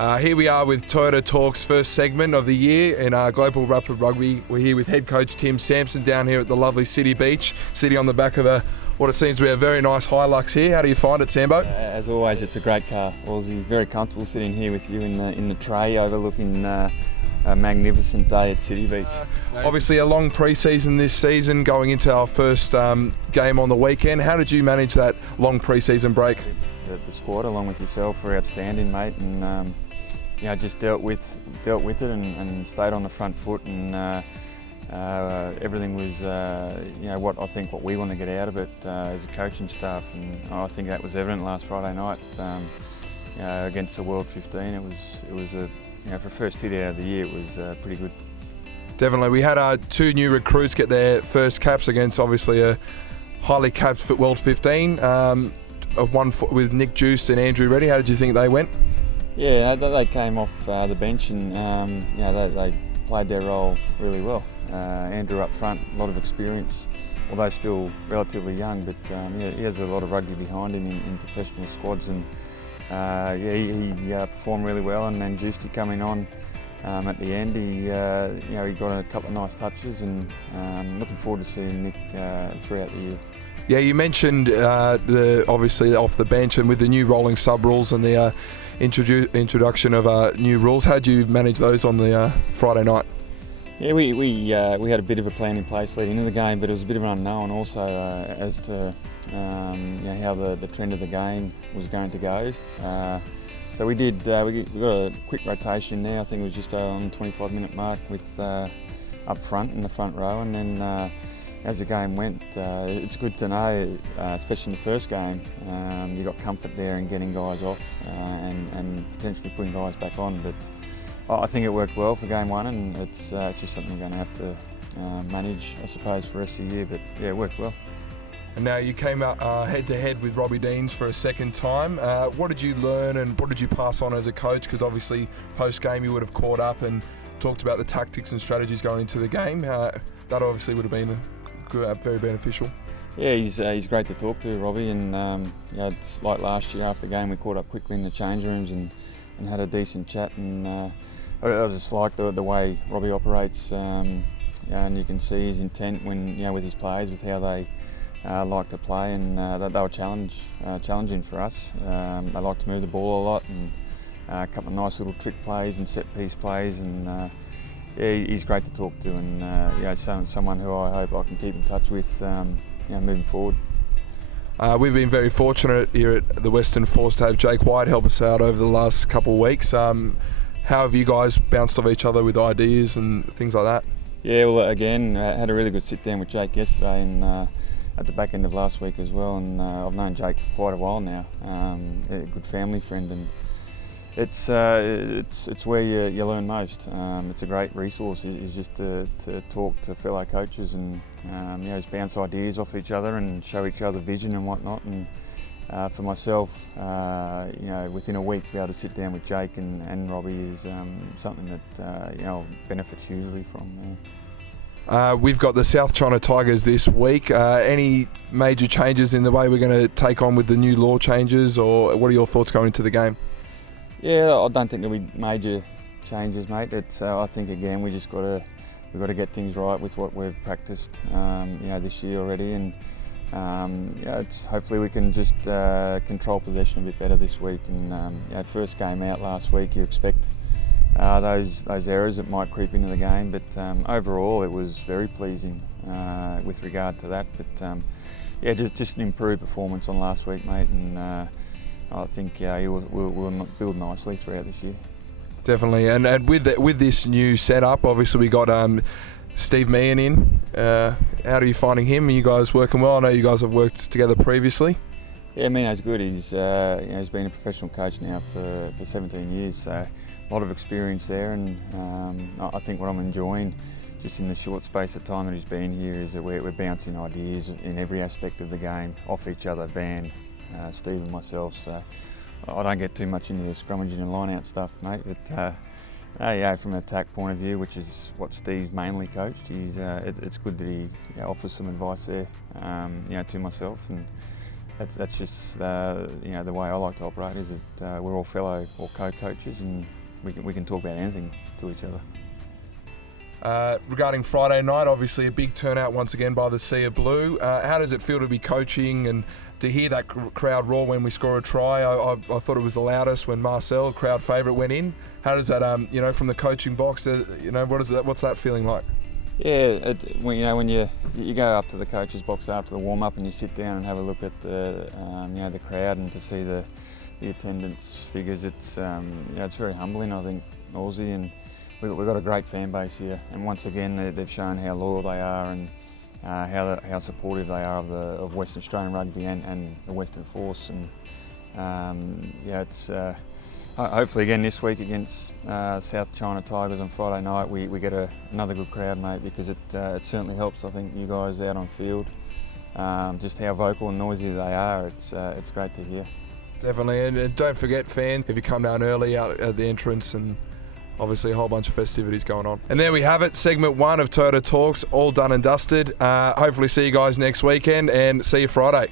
Here we are with Toyota Talks first segment of the year in Global Rapid Rugby. We're here with head coach Tim Sampson down here at the lovely City Beach, sitting on the back of what it seems to be a very nice Hilux here. How do you find it, Sambo? As always, it's a great car. Aussie, very comfortable sitting here with you in the tray overlooking a magnificent day at City Beach. Obviously a long pre-season this season, going into our first game on the weekend. How did you manage that long pre-season break? The squad, along with yourself, were outstanding, mate, and just dealt with it and stayed on the front foot, and everything was what we want to get out of it as a coaching staff, and I think that was evident last Friday night against the World 15. It was for a first hit out of the year, it was pretty good. Definitely. We had two new recruits get their first caps against obviously a highly capped World 15. One with Nick Juice and Andrew Reddy. How did you think they went? Yeah, they came off the bench and they played their role really well. Andrew up front, a lot of experience, although still relatively young, but he has a lot of rugby behind him in professional squads, and he performed really well. And then Juicy coming on at the end, he got a couple of nice touches, and looking forward to seeing Nick throughout the year. Yeah, you mentioned obviously off the bench and with the new rolling sub rules and the introduction of new rules. How did you manage those on the Friday night? Yeah, we had a bit of a plan in place leading into the game, but it was a bit of an unknown also as to how the trend of the game was going to go. So we got a quick rotation there. I think it was just on the 25-minute mark with up front in the front row, and then as the game went, it's good to know, especially in the first game, you got comfort there in getting guys off and potentially putting guys back on. But I think it worked well for game one, and it's just something we're going to have to manage, I suppose, for the rest of the year. But yeah, it worked well. And now you came out head-to-head with Robbie Deans for a second time. What did you learn and what did you pass on as a coach? Because obviously post-game you would have caught up and talked about the tactics and strategies going into the game. That obviously would have been very beneficial. Yeah, he's great to talk to, Robbie, and it's like last year after the game we caught up quickly in the change rooms and had a decent chat, and I just like the way Robbie operates, and you can see his intent when with his players, with how they like to play, and they were challenging for us. They like to move the ball a lot, and a couple of nice little trick plays and set piece plays, and he's great to talk to, and someone who I hope I can keep in touch with moving forward. We've been very fortunate here at the Western Force to have Jake White help us out over the last couple of weeks. How have you guys bounced off each other with ideas and things like that? Yeah, well, again, I had a really good sit down with Jake yesterday, and at the back end of last week as well, and I've known Jake for quite a while now. A good family friend, and it's where you learn most. It's a great resource is just to talk to fellow coaches and just bounce ideas off each other and show each other vision and whatnot. And for myself, within a week to be able to sit down with Jake and Robbie is something that benefits hugely from. We've got the South China Tigers this week. Any major changes in the way we're going to take on with the new law changes, or what are your thoughts going into the game? Yeah, I don't think there'll be major changes, mate. I think again we've got to get things right with what we've practiced, this year already, and hopefully we can just control possession a bit better this week. And first game out last week, you expect those errors that might creep into the game, but overall it was very pleasing with regard to that. But just an improved performance on last week, mate, and I think we'll build nicely throughout this year. Definitely, and with this new setup, obviously we got Steve Meehan in. How are you finding him? Are you guys working well? I know you guys have worked together previously. Yeah, Meehan's good. He's been a professional coach now for 17 years, so a lot of experience there, and I think what I'm enjoying just in the short space of time that he's been here is that we're bouncing ideas in every aspect of the game off each other, Van, Steve and myself, so I don't get too much into the scrummaging and line-out stuff, mate, but from an attack point of view, which is what Steve's mainly coached, it's good that he offers some advice there, to myself, and that's just the way I like to operate. Is that we're all fellow or co-coaches, and we can talk about anything to each other. Regarding Friday night, obviously a big turnout once again by the Sea of Blue. How does it feel to be coaching and to hear that crowd roar when we score a try? I thought it was the loudest when Marcel, crowd favourite, went in. How does that, from the coaching box, what's that feeling like? Yeah, when you go up to the coach's box after the warm-up and you sit down and have a look at the crowd and to see the attendance figures, it's very humbling. I think Aussie, and we've got a great fan base here, and once again they've shown how loyal they are and how supportive they are of Western Australian rugby and the Western Force. And it's hopefully again this week against South China Tigers on Friday night we get another good crowd, mate, because it certainly helps. I think you guys out on field, just how vocal and noisy they are. It's great to hear. Definitely, and don't forget, fans, if you come down early out at the entrance, and obviously a whole bunch of festivities going on. And there we have it, segment 1 of Toyota Talks, all done and dusted. Hopefully see you guys next weekend, and see you Friday.